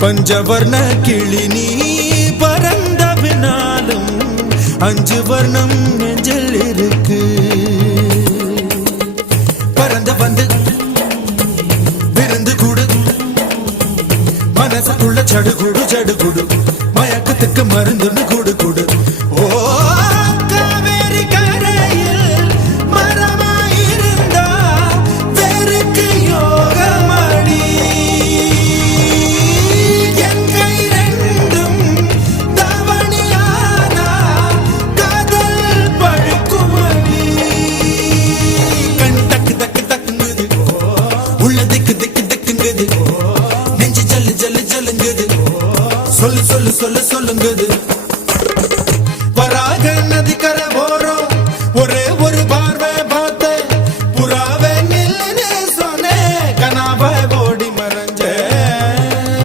பஞ்சவர்ண கிளி நீ பறந்த பின்னாலும் 5 வர்ணம் நெஞ்சில் இருக்கு. பறந்து வந்து விருந்து கூடு மனசுக்குள்ள சடுகுடு சடுகுடு மயக்கத்துக்கு மருந்துன்னு கூடு கூடு. ஓ காவேரி கரையில் மரமாயிருந்தா வேருக்கு யோகமடி. என் கை ரெண்டும் தவணியானா காதல் பழுக்குமடி. கண் தக்கு தக்கு தக்குங்குது, உள்ள திக்கு திக்கு திக்குங்குது, நெஞ்சு ஜல்லு ஜல்லு ஜல்லுங்குது, சொல்லு சொல்லு சொல்லு சொல்லுங்குது.